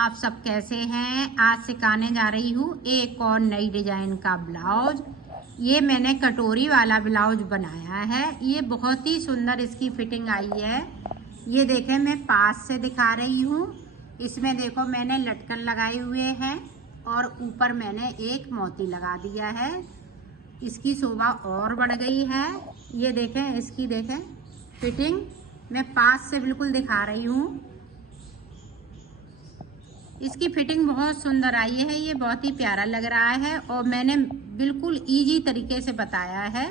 आप सब कैसे हैं। आज सिखाने जा रही हूँ एक और नई डिजाइन का ब्लाउज। ये मैंने कटोरी वाला ब्लाउज बनाया है। ये बहुत ही सुंदर इसकी फिटिंग आई है। ये देखें, मैं पास से दिखा रही हूँ। इसमें देखो मैंने लटकन लगाए हुए हैं और ऊपर मैंने एक मोती लगा दिया है। इसकी शोभा और बढ़ गई है। ये देखें, इसकी देखें फिटिंग, मैं पास से बिल्कुल दिखा रही हूँ। इसकी फिटिंग बहुत सुंदर आई है। ये बहुत ही प्यारा लग रहा है और मैंने बिल्कुल इजी तरीके से बताया है।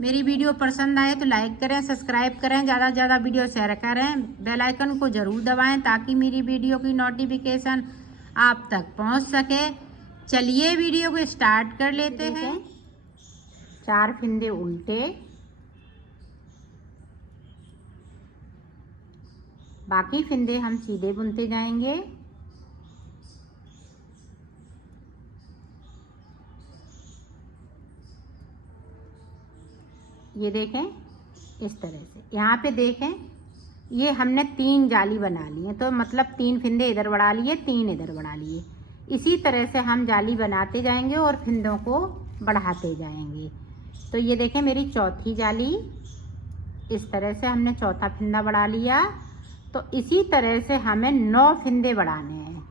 मेरी वीडियो पसंद आए तो लाइक करें, सब्सक्राइब करें, ज़्यादा से ज़्यादा वीडियो शेयर करें, बेल आइकन को ज़रूर दबाएं ताकि मेरी वीडियो की नोटिफिकेशन आप तक पहुंच सके। चलिए वीडियो को स्टार्ट कर लेते हैं। 4 फंदे उल्टे, बाकी फंदे हम सीधे बुनते जाएंगे। ये देखें इस तरह से। यहाँ पे देखें, ये हमने 3 जाली बना ली है, तो मतलब 3 फंदे इधर बढ़ा लिए, 3 इधर बढ़ा लिए। इसी तरह से हम जाली बनाते जाएंगे और फंदों को बढ़ाते जाएंगे। तो ये देखें मेरी चौथी जाली, इस तरह से हमने चौथा फंदा बढ़ा लिया। तो इसी तरह से हमें 9 फंदे बढ़ाने हैं।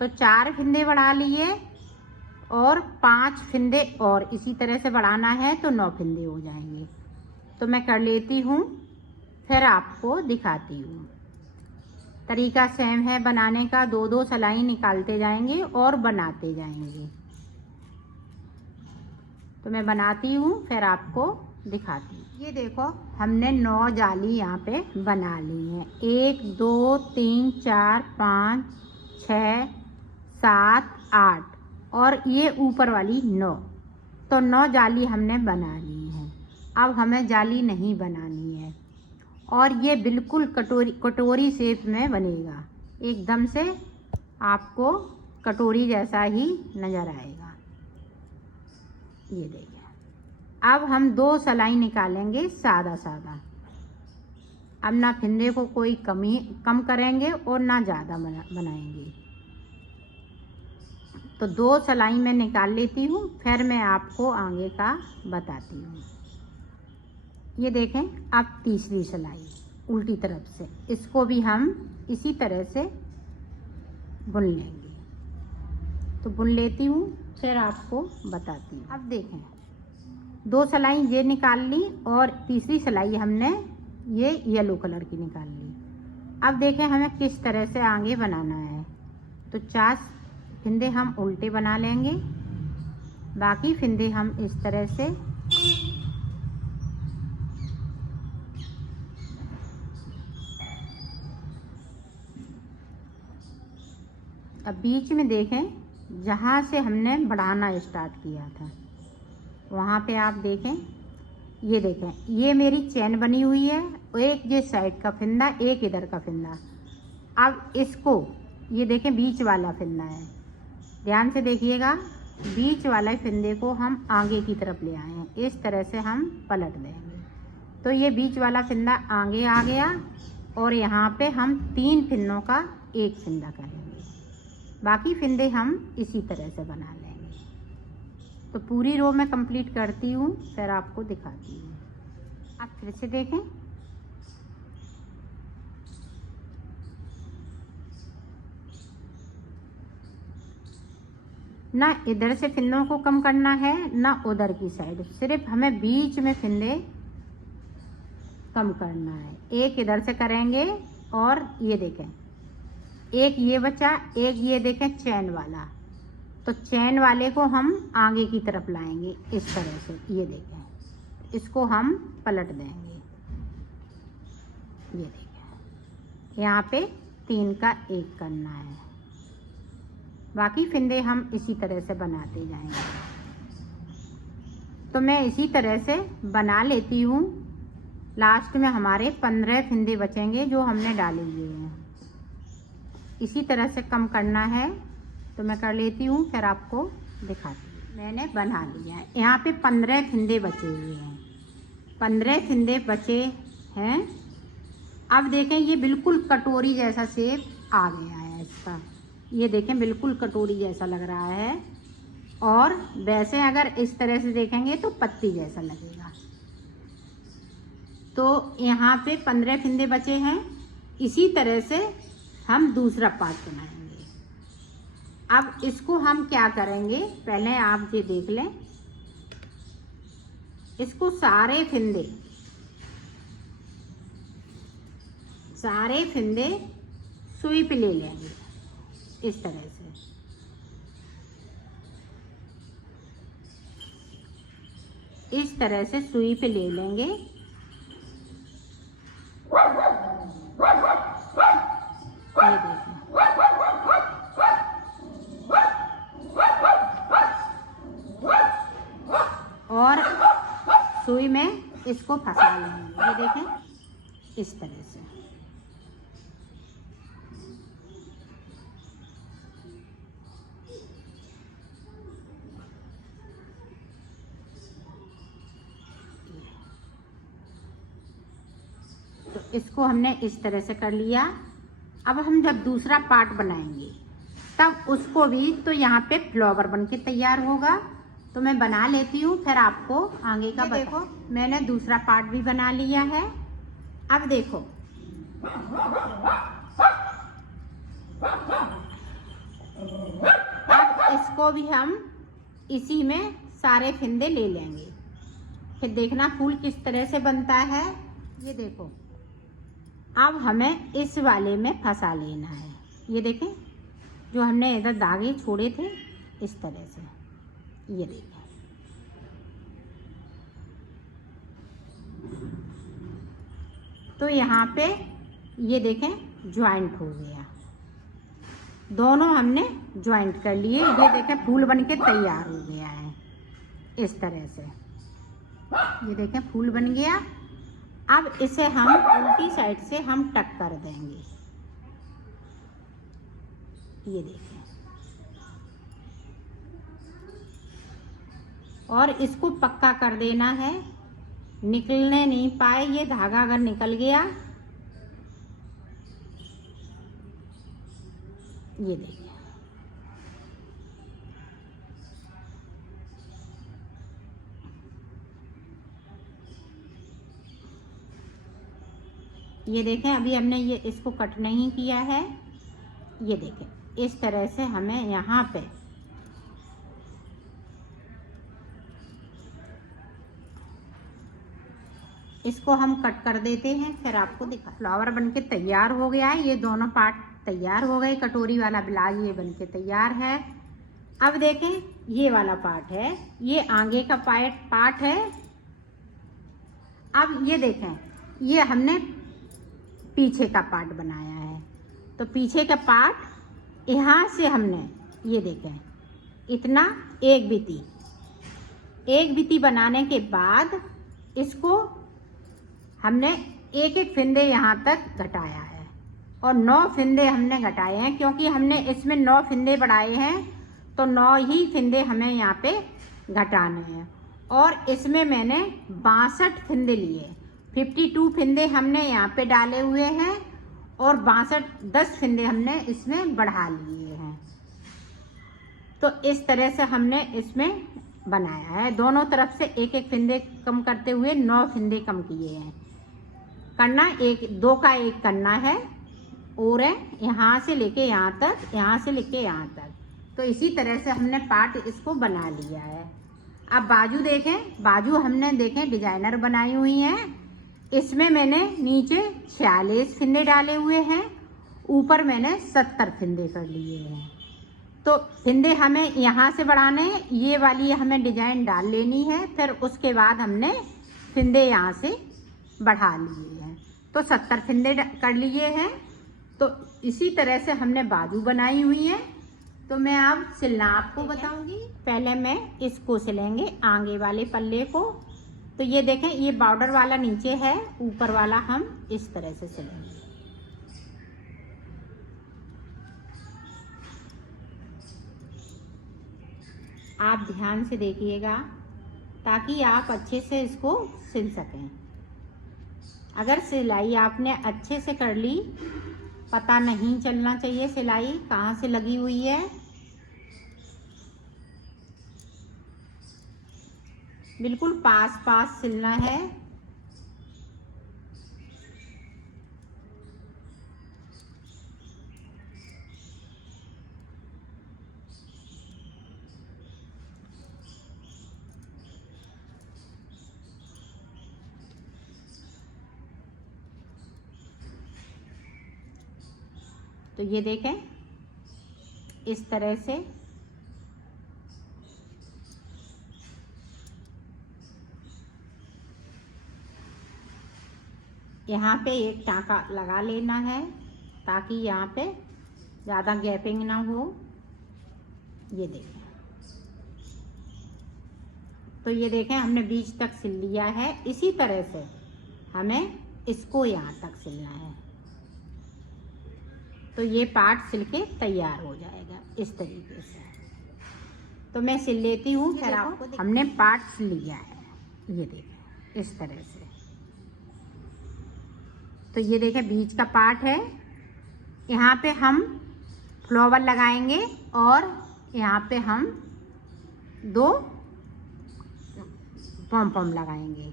तो 4 फंदे बढ़ा लिए और 5 फंदे और इसी तरह से बढ़ाना है, तो 9 फंदे हो जाएंगे। तो मैं कर लेती हूँ, फिर आपको दिखाती हूँ। तरीका सेम है बनाने का। 2-2 सिलाई निकालते जाएंगे और बनाते जाएंगे। तो मैं बनाती हूँ, फिर आपको दिखाती हूँ। ये देखो, हमने 9 जाली यहाँ पे बना ली हैं। 1 2 3 4 5 6 7 8 और ये ऊपर वाली 9। तो 9 जाली हमने बना ली है। अब हमें जाली नहीं बनानी है और ये बिल्कुल कटोरी शेप में बनेगा। एकदम से आपको कटोरी जैसा ही नज़र आएगा। ये देखिए, अब हम 2 सिलाई निकालेंगे सादा सादा। अब ना फंदे को कोई कम करेंगे और ना ज़्यादा बनाएंगे। तो 2 सिलाई मैं निकाल लेती हूँ, फिर मैं आपको आगे का बताती हूँ। ये देखें, अब तीसरी सिलाई उल्टी तरफ से, इसको भी हम इसी तरह से बुन लेंगे। तो बुन लेती हूँ, फिर आपको बताती हूँ। अब देखें, 2 सिलाई ये निकाल ली और तीसरी सिलाई हमने ये येलो कलर की निकाल ली। अब देखें हमें किस तरह से आगे बनाना है। तो 4 फंदे हम उल्टे बना लेंगे, बाकी फंदे हम इस तरह से अब बीच में देखें, जहाँ से हमने बढ़ाना स्टार्ट किया था वहाँ पे आप देखें। ये देखें, ये मेरी चैन बनी हुई है। एक ये साइड का फंदा, एक इधर का फंदा। अब इसको ये देखें, बीच वाला फंदा है, ध्यान से देखिएगा। बीच वाले फंदे को हम आगे की तरफ ले आए हैं, इस तरह से हम पलट देंगे। तो ये बीच वाला फंदा आगे आ गया और यहाँ पे हम 3 फंदों का एक फंदा करेंगे। बाकी फंदे हम इसी तरह से बना लेंगे। तो पूरी रो में कंप्लीट करती हूँ, फिर आपको दिखाती हूँ। आप फिर से देखें, ना इधर से फंदों को कम करना है ना उधर की साइड, सिर्फ हमें बीच में फंदे कम करना है। एक इधर से करेंगे और ये देखें, एक ये बचा, एक ये देखें चैन वाला। तो चैन वाले को हम आगे की तरफ लाएंगे इस तरह से। ये देखें, इसको हम पलट देंगे। ये देखें, यहाँ पे 3 का 1 करना है। बाकी फंदे हम इसी तरह से बनाते जाएंगे। तो मैं इसी तरह से बना लेती हूँ। लास्ट में हमारे 15 फंदे बचेंगे जो हमने डाले हुए हैं। इसी तरह से कम करना है, तो मैं कर लेती हूँ, फिर आपको दिखाती हूँ। मैंने बना लिया है। यहाँ पे 15 फंदे बचे हुए हैं। 15 फंदे बचे हैं। अब देखें, ये बिल्कुल कटोरी जैसा शेप आ गया है इसका। ये देखें बिल्कुल कटोरी जैसा लग रहा है, और वैसे अगर इस तरह से देखेंगे तो पत्ती जैसा लगेगा। तो यहाँ पे 15 फिंदे बचे हैं। इसी तरह से हम दूसरा पार्ट बनाएंगे। अब इसको हम क्या करेंगे, पहले आप ये देख लें, इसको सारे फिंदे सुई पे ले लेंगे इस तरह से। इस तरह से सुई पे ले लेंगे। ये देखिए, और सुई में इसको फंसा लेंगे। ये देखें इस तरह से। तो इसको हमने इस तरह से कर लिया। अब हम जब दूसरा पार्ट बनाएंगे तब उसको भी, तो यहाँ पे फ्लावर बन के तैयार होगा। तो मैं बना लेती हूँ, फिर आपको आगे का देखो। मैंने दूसरा पार्ट भी बना लिया है। अब देखो, अब इसको भी हम इसी में सारे फिंदे ले लेंगे। फिर देखना फूल किस तरह से बनता है। ये देखो, अब हमें इस वाले में फंसा लेना है। ये देखें, जो हमने इधर धागे छोड़े थे इस तरह से। ये देखें, तो यहाँ पे ये देखें ज्वाइंट हो गया। दोनों हमने ज्वाइंट कर लिए। ये देखें फूल बन के तैयार हो गया है इस तरह से। ये देखें फूल बन गया। अब इसे हम उल्टी साइड से हम टक कर देंगे। ये देखें, और इसको पक्का कर देना है, निकलने नहीं पाए। ये धागा अगर निकल गया, ये देखिए, ये देखें अभी हमने ये इसको कट नहीं किया है। ये देखें इस तरह से हमें यहाँ पे इसको हम कट कर देते हैं, फिर आपको दिखा। फ्लावर बनके तैयार हो गया है। ये दोनों पार्ट तैयार हो गए। कटोरी वाला ब्लाउज ये बनके तैयार है। अब देखें ये वाला पार्ट है, ये आगे का पार्ट है। अब ये देखें, ये हमने पीछे का पार्ट बनाया है। तो पीछे का पार्ट यहाँ से हमने, ये देखें इतना एक बिती बनाने के बाद इसको हमने एक एक फिंदे यहाँ तक घटाया है, और 9 फिंदे हमने घटाए हैं। क्योंकि हमने इसमें 9 फिंदे बढ़ाए हैं, तो 9 ही फिंदे हमें यहाँ पे घटाने हैं। और इसमें मैंने 62 फिंदे लिए। 52 फिंदे हमने यहाँ पे डाले हुए हैं, और 10 फिंदे हमने इसमें बढ़ा लिए हैं। तो इस तरह से हमने इसमें बनाया है। दोनों तरफ से एक एक फिंदे कम करते हुए 9 फिंदे कम किए हैं। करना 2 का 1 करना है, और यहाँ से लेके यहाँ तक, यहाँ से लेके यहाँ तक। तो इसी तरह से हमने पार्ट इसको बना लिया है। अब बाजू देखें, बाजू हमने देखें डिजाइनर बनाई हुई हैं। इसमें मैंने नीचे 46 फिंदे डाले हुए हैं, ऊपर मैंने 70 फिंदे कर लिए हैं। तो फिंदे हमें यहाँ से बढ़ाने हैं, ये वाली हमें डिजाइन डाल लेनी है। फिर उसके बाद हमने फिंदे यहाँ से बढ़ा लिए हैं। तो 70 फिंदे कर लिए हैं। तो इसी तरह से हमने बाजू बनाई हुई है। तो मैं अब सिलना आपको बताऊंगी। पहले मैं इसको सिलेंगे, आगे वाले पल्ले को। तो ये देखें, ये बॉर्डर वाला नीचे है, ऊपर वाला हम इस तरह से सिलेंगे। आप ध्यान से देखिएगा ताकि आप अच्छे से इसको सिल सकें। अगर सिलाई आपने अच्छे से कर ली पता नहीं चलना चाहिए सिलाई कहाँ से लगी हुई है। बिल्कुल पास पास सिलना है। तो ये देखें इस तरह से यहाँ पे एक टाँका लगा लेना है ताकि यहाँ पे ज़्यादा गैपिंग ना हो। ये देखें, तो ये देखें हमने बीच तक सिल लिया है। इसी तरह से हमें इसको यहाँ तक सिलना है। तो ये पार्ट सिल के तैयार हो जाएगा इस तरीके से। तो मैं सिल लेती हूँ फिर आपको। हमने पार्ट सिल लिया है, ये देखें इस तरह से। तो ये देखें बीच का पार्ट है। यहाँ पे हम फ्लावर लगाएंगे और यहाँ पे हम 2 पॉम पॉम लगाएंगे।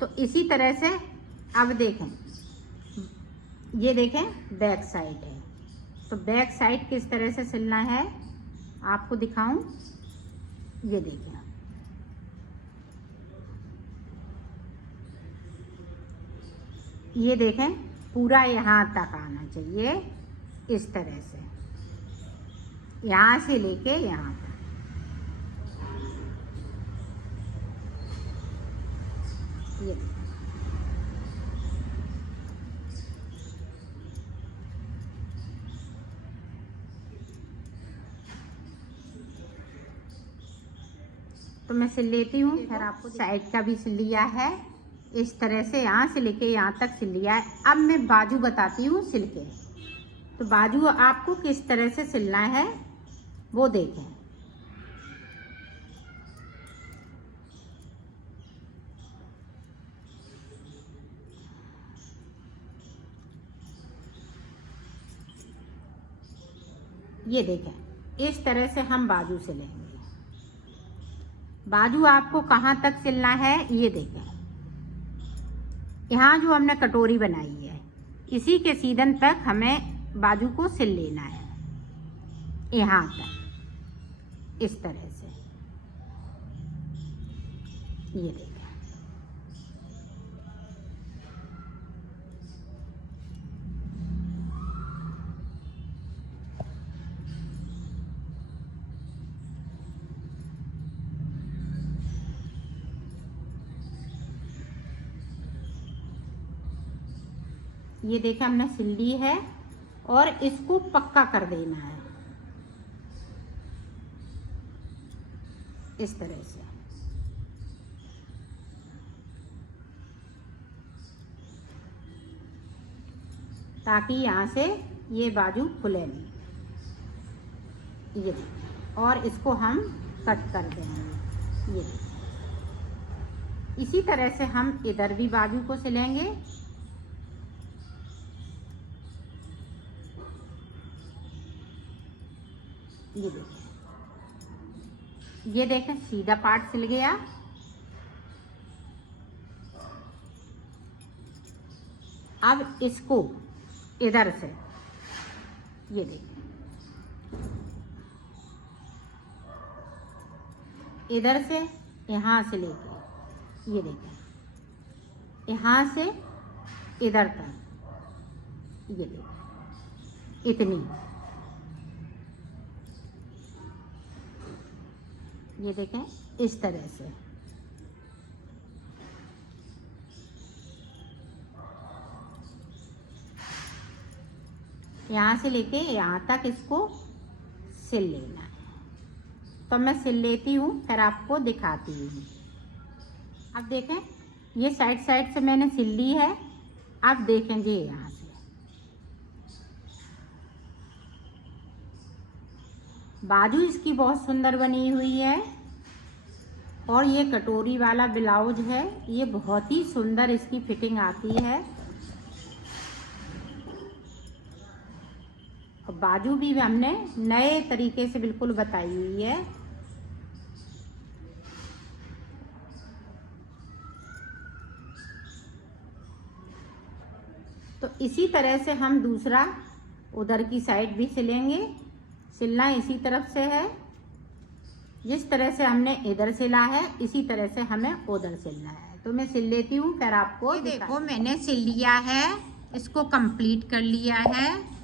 तो इसी तरह से अब देखें, ये देखें बैक साइड है। तो बैक साइड किस तरह से सिलना है आपको दिखाऊं। ये देखें, ये देखें पूरा यहाँ तक आना चाहिए इस तरह से, यहाँ से लेके यहाँ तक। ये तो मैं सिल लेती हूँ। फिर आपको साइड का भी सिल लिया है इस तरह से, यहाँ से लेके यहाँ तक सिल लिया है। अब मैं बाजू बताती हूँ सिल के। तो बाजू आपको किस तरह से सिलना है वो देखें। ये देखें इस तरह से हम बाजू सिलेंगे। बाजू आपको कहाँ तक सिलना है ये देखें। यहाँ जो हमने कटोरी बनाई है इसी के सीधन तक हमें बाजू को सिल लेना है, यहाँ तक इस तरह से। ये देखें, ये देखें हमने सिल ली है और इसको पक्का कर देना है इस तरह से। ताकि यहाँ से ये बाजू खुले नहीं। ये देखें, और इसको हम कट कर देंगे। ये देखें, इसी तरह से हम इधर भी बाजू को सिलेंगे। ये देखें, ये देखें सीधा पार्ट सिल गया। अब इसको इधर से, ये देखें, इधर से यहाँ से लेके, ये देखें, यहाँ से इधर तक, ये देखें इतनी। ये देखें इस तरह से। यहाँ से लेके यहाँ तक इसको सिल लेना है। तो मैं सिल लेती हूँ फिर आपको दिखाती हूँ। अब देखें ये साइड साइड से मैंने सिल ली है। अब देखेंगे यहाँ से बाजू इसकी बहुत सुंदर बनी हुई है। और ये कटोरी वाला ब्लाउज है, ये बहुत ही सुंदर इसकी फिटिंग आती है। और बाजू भी हमने नए तरीके से बिल्कुल बताई हुई है। तो इसी तरह से हम दूसरा उधर की साइड भी सिलेंगे। सिलना इसी तरफ से है, जिस तरह से हमने इधर सिला है इसी तरह से हमें उधर सिलना है। तो मैं सिल लेती हूँ, फिर आपको देखो मैंने सिल लिया है, इसको कंप्लीट कर लिया है।